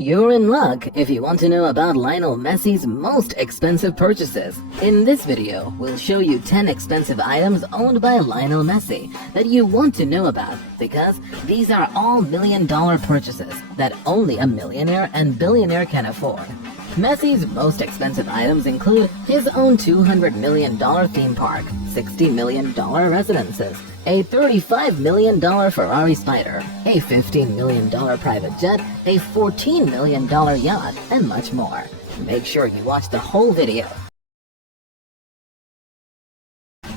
You're in luck if you want to know about Lionel Messi's most expensive purchases. In this video, we'll show you 10 expensive items owned by Lionel Messi that you want to know about because these are all million-dollar purchases that only a millionaire and billionaire can afford. Messi's most expensive items include his own $200 million theme park, $60 million residences, a $35 million Ferrari Spider, a $15 million private jet, a $14 million yacht, and much more. Make sure you watch the whole video.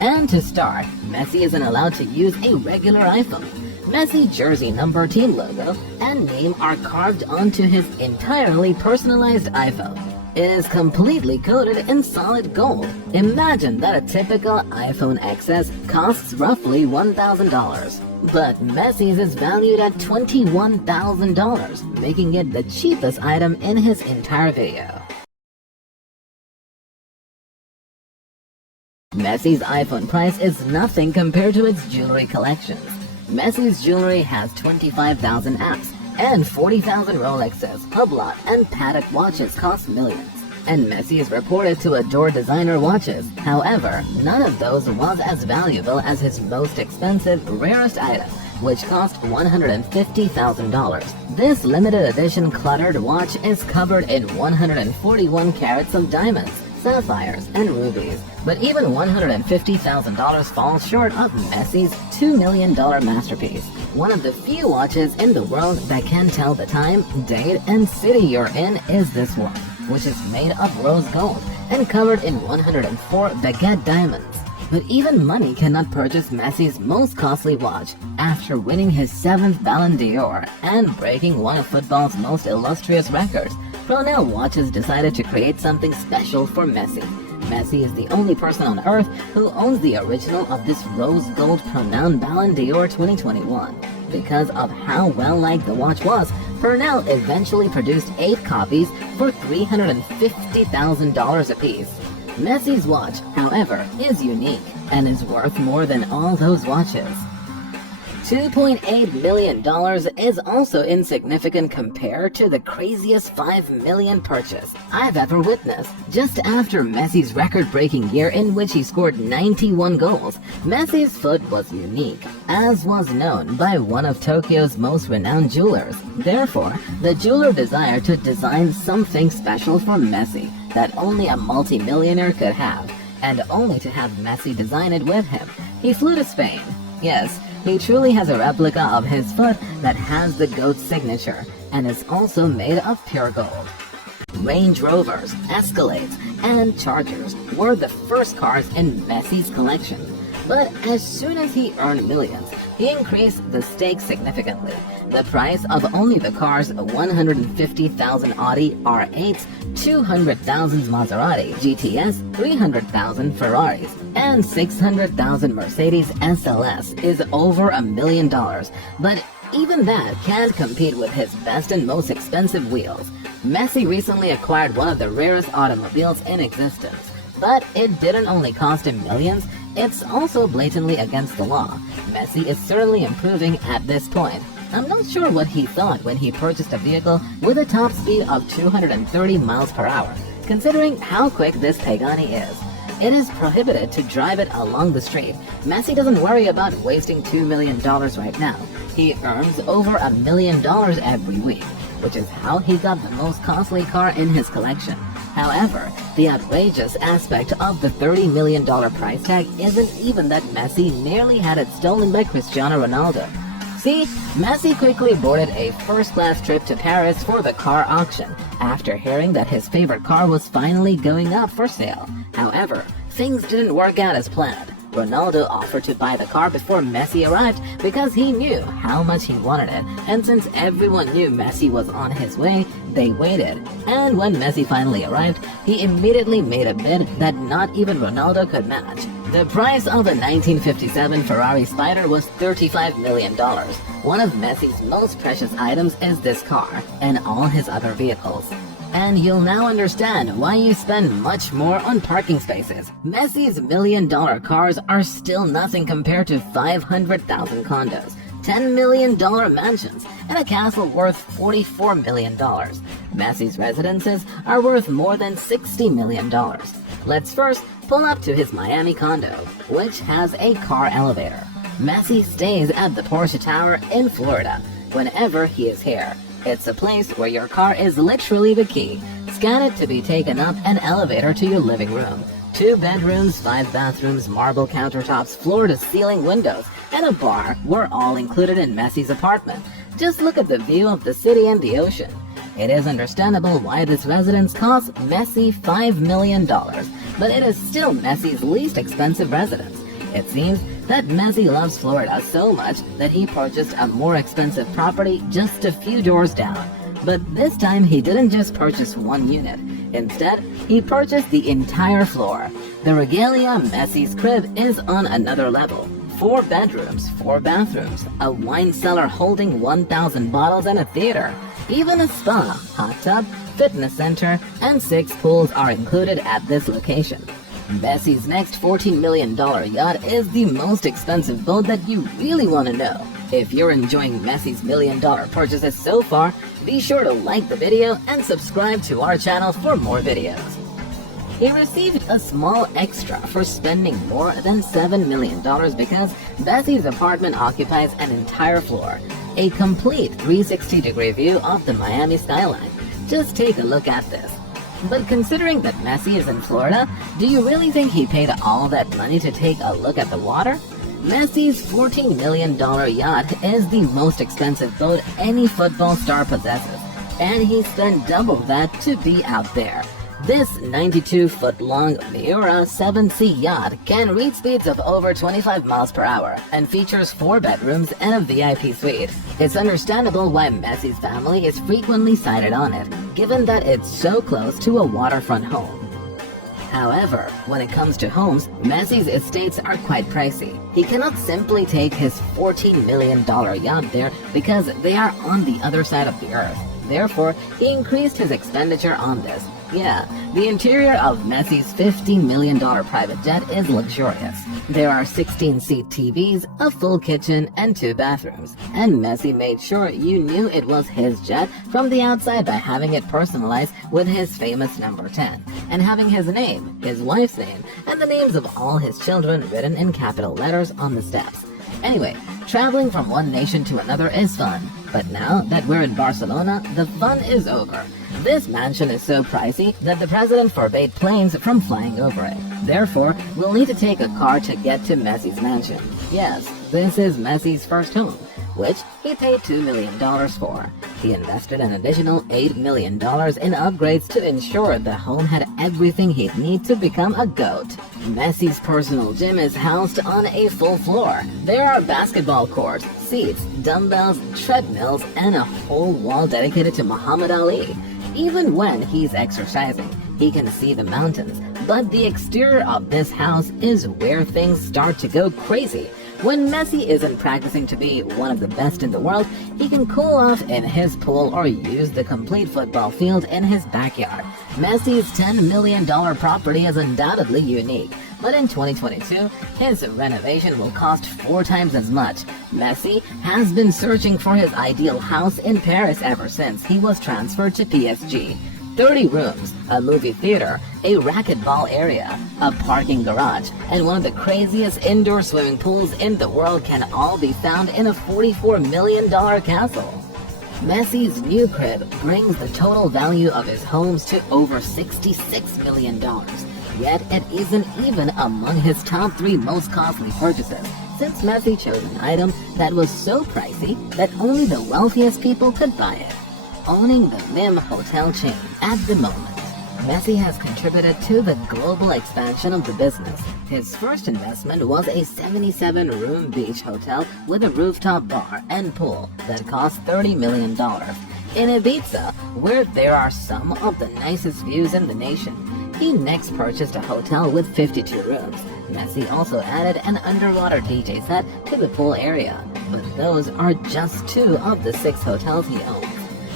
And to start, Messi isn't allowed to use a regular iPhone. Messi jersey number, team logo, and name are carved onto his entirely personalized iPhone. It is completely coated in solid gold. Imagine that a typical iPhone XS costs roughly $1,000. But Messi's is valued at $21,000, making it the cheapest item in his entire video. Messi's iPhone price is nothing compared to its jewelry collections. Messi's jewelry has 25,000 apps, and 40,000 Rolexes, Hublot, and Patek watches cost millions. And Messi is reported to adore designer watches. However, none of those was as valuable as his most expensive, rarest item, which cost $150,000. This limited edition cluttered watch is covered in 141 carats of diamonds, sapphires, and rubies. But even $150,000 falls short of Messi's $2 million masterpiece. One of the few watches in the world that can tell the time, date, and city you're in is this one, which is made of rose gold and covered in 104 baguette diamonds. But even money cannot purchase Messi's most costly watch. After winning his 7th Ballon d'Or and breaking one of football's most illustrious records, Pronell Watches decided to create something special for Messi. Messi is the only person on Earth who owns the original of this rose gold Pronell Ballon d'Or 2021. Because of how well-liked the watch was, Pernell eventually produced 8 copies for $350,000 apiece. Messi's watch, however, is unique and is worth more than all those watches. $2.8 million is also insignificant compared to the craziest $5 million purchase I've ever witnessed. Just after Messi's record-breaking year in which he scored 91 goals, Messi's foot was unique, as was known by one of Tokyo's most renowned jewelers. Therefore, the jeweler desired to design something special for Messi that only a multi-millionaire could have, and only to have Messi design it with him. He flew to Spain. Yes, he truly has a replica of his foot that has the GOAT signature and is also made of pure gold. Range Rovers, Escalades, and Chargers were the first cars in Messi's collection. But as soon as he earned millions, he increased the stakes significantly. The price of only the cars 150,000 Audi R8s, 200,000 Maserati GTS, 300,000 Ferraris, and 600,000 Mercedes SLS is over $1 million. But even that can't compete with his best and most expensive wheels. Messi recently acquired one of the rarest automobiles in existence. But it didn't only cost him millions, it's also blatantly against the law. Messi is certainly improving at this point. I'm not sure what he thought when he purchased a vehicle with a top speed of 230 miles per hour, considering how quick this Pagani is. It is prohibited to drive it along the street. Messi doesn't worry about wasting $2 million right now. He earns over $1 million every week, which is how he got the most costly car in his collection. However, the outrageous aspect of the $30 million price tag isn't even that Messi nearly had it stolen by Cristiano Ronaldo. See, Messi quickly boarded a first-class trip to Paris for the car auction after hearing that his favorite car was finally going up for sale. However, things didn't work out as planned. Ronaldo offered to buy the car before Messi arrived because he knew how much he wanted it, and since everyone knew Messi was on his way, they waited. And when Messi finally arrived, he immediately made a bid that not even Ronaldo could match. The price of a 1957 Ferrari Spider was $35 million. One of Messi's most precious items is this car, and all his other vehicles. And you'll now understand why you spend much more on parking spaces. Messi's $1 million cars are still nothing compared to 500,000 condos, $10 million mansions and a castle worth $44 million. Messi's residences are worth more than $60 million. Let's first pull up to his Miami condo, which has a car elevator. Messi stays at the Porsche Tower in Florida whenever he is here. It's a place where your car is literally the key. Scan it to be taken up an elevator to your living room. 2 bedrooms, 5 bathrooms, marble countertops, floor-to-ceiling windows, and a bar were all included in Messi's apartment. Just look at the view of the city and the ocean. It is understandable why this residence costs Messi $5 million, but it is still Messi's least expensive residence. It seems that Messi loves Florida so much that he purchased a more expensive property just a few doors down. But this time he didn't just purchase one unit. Instead, he purchased the entire floor. The Regalia Messi's crib is on another level. 4 bedrooms, 4 bathrooms, a wine cellar holding 1,000 bottles and a theater. Even a spa, hot tub, fitness center, and 6 pools are included at this location. Messi's next $14 million yacht is the most expensive boat that you really want to know. If you're enjoying Messi's $1 million purchases so far, be sure to like the video and subscribe to our channel for more videos. He received a small extra for spending more than $7 million because Messi's apartment occupies an entire floor, a complete 360-degree view of the Miami skyline. Just take a look at this. But considering that Messi is in Florida, do you really think he paid all that money to take a look at the water? Messi's $14 million yacht is the most expensive boat any football star possesses, and he spent double that to be out there. This 92-foot-long Miura 7C yacht can reach speeds of over 25 miles per hour and features 4 bedrooms and a VIP suite. It's understandable why Messi's family is frequently sighted on it, given that it's so close to a waterfront home. However, when it comes to homes, Messi's estates are quite pricey. He cannot simply take his $14 million yacht there because they are on the other side of the earth. Therefore, he increased his expenditure on this. Yeah, the interior of Messi's $50 million private jet is luxurious. There are 16-seat TVs, a full kitchen, and 2 bathrooms. And Messi made sure you knew it was his jet from the outside by having it personalized with his famous number 10, and having his name, his wife's name, and the names of all his children written in capital letters on the steps. Anyway, traveling from one nation to another is fun. But now that we're in Barcelona, the fun is over. This mansion is so pricey that the president forbade planes from flying over it. Therefore, we'll need to take a car to get to Messi's mansion. Yes, this is Messi's first home, which he paid $2 million for. He invested an additional $8 million in upgrades to ensure the home had everything he'd need to become a GOAT. Messi's personal gym is housed on a full floor. There are basketball courts, seats, dumbbells, treadmills, and a whole wall dedicated to Muhammad Ali. Even when he's exercising, he can see the mountains, but the exterior of this house is where things start to go crazy. When Messi isn't practicing to be one of the best in the world, he can cool off in his pool or use the complete football field in his backyard. Messi's $10 million property is undoubtedly unique, but in 2022, his renovation will cost 4 times as much. Messi has been searching for his ideal house in Paris ever since he was transferred to PSG. 30 rooms, a movie theater, a racquetball area, a parking garage, and one of the craziest indoor swimming pools in the world can all be found in a $44 million castle. Messi's new crib brings the total value of his homes to over $66 million. Yet it isn't even among his top 3 most costly purchases, since Messi chose an item that was so pricey that only the wealthiest people could buy it. Owning the MIM hotel chain at the moment, Messi has contributed to the global expansion of the business. His first investment was a 77-room beach hotel with a rooftop bar and pool that cost $30 million. In Ibiza, where there are some of the nicest views in the nation, he next purchased a hotel with 52 rooms. Messi also added an underwater DJ set to the pool area, but those are just 2 of the 6 hotels he owns.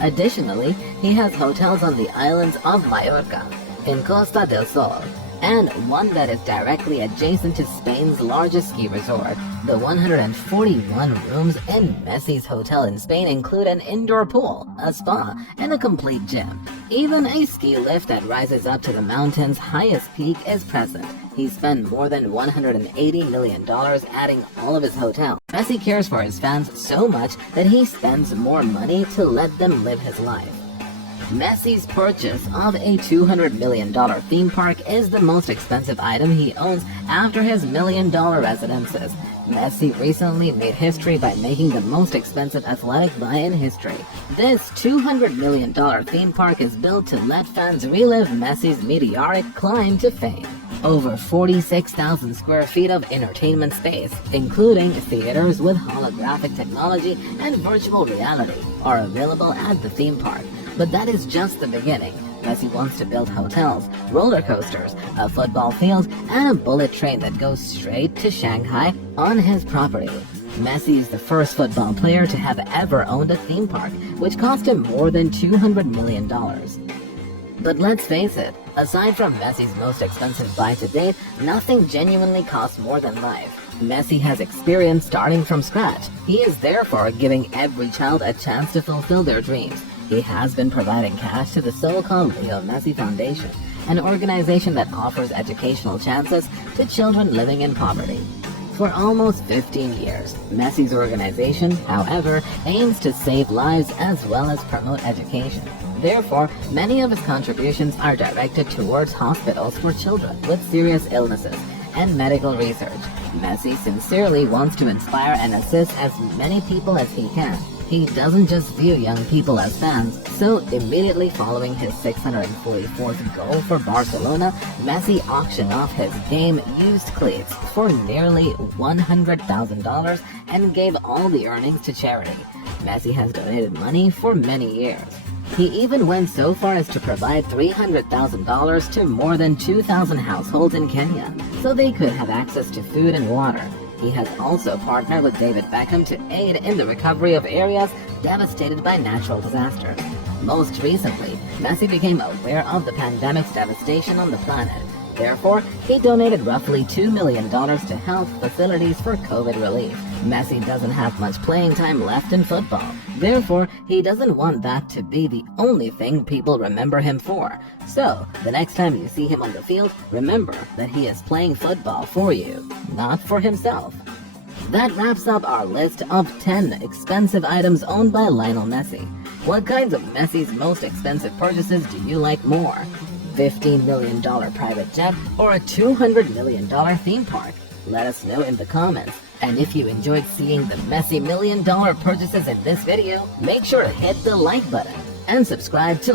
Additionally, he has hotels on the islands of Mallorca, in Costa del Sol, and one that is directly adjacent to Spain's largest ski resort. The 141 rooms in Messi's hotel in Spain include an indoor pool, a spa, and a complete gym. Even a ski lift that rises up to the mountain's highest peak is present. He spent more than $180 million adding all of his hotels. Messi cares for his fans so much that he spends more money to let them live his life. Messi's purchase of a $200 million theme park is the most expensive item he owns after his $1 million residences. Messi recently made history by making the most expensive athletic buy in history. This $200 million theme park is built to let fans relive Messi's meteoric climb to fame. Over 46,000 square feet of entertainment space, including theaters with holographic technology and virtual reality, are available at the theme park. But that is just the beginning. Messi wants to build hotels, roller coasters, a football field, and a bullet train that goes straight to Shanghai on his property. Messi is the first football player to have ever owned a theme park, which cost him more than $200 million. But let's face it, aside from Messi's most expensive buy to date, nothing genuinely costs more than life. Messi has experience starting from scratch. He is therefore giving every child a chance to fulfill their dreams. He has been providing cash to the so-called Leo Messi Foundation, an organization that offers educational chances to children living in poverty. For almost 15 years, Messi's organization, however, aims to save lives as well as promote education. Therefore, many of his contributions are directed towards hospitals for children with serious illnesses and medical research. Messi sincerely wants to inspire and assist as many people as he can. He doesn't just view young people as fans, so immediately following his 644th goal for Barcelona, Messi auctioned off his game-used cleats for nearly $100,000 and gave all the earnings to charity. Messi has donated money for many years. He even went so far as to provide $300,000 to more than 2,000 households in Kenya, so they could have access to food and water. He has also partnered with David Beckham to aid in the recovery of areas devastated by natural disasters. Most recently, Messi became aware of the pandemic's devastation on the planet. Therefore, he donated roughly $2 million to health facilities for COVID relief. Messi doesn't have much playing time left in football. Therefore, he doesn't want that to be the only thing people remember him for. So, the next time you see him on the field, remember that he is playing football for you, not for himself. That wraps up our list of 10 expensive items owned by Lionel Messi. What kinds of Messi's most expensive purchases do you like more? $15 million private jet or a $200 million theme park? Let us know in the comments. And if you enjoyed seeing the Messi $1 million purchases in this video, make sure to hit the like button and subscribe to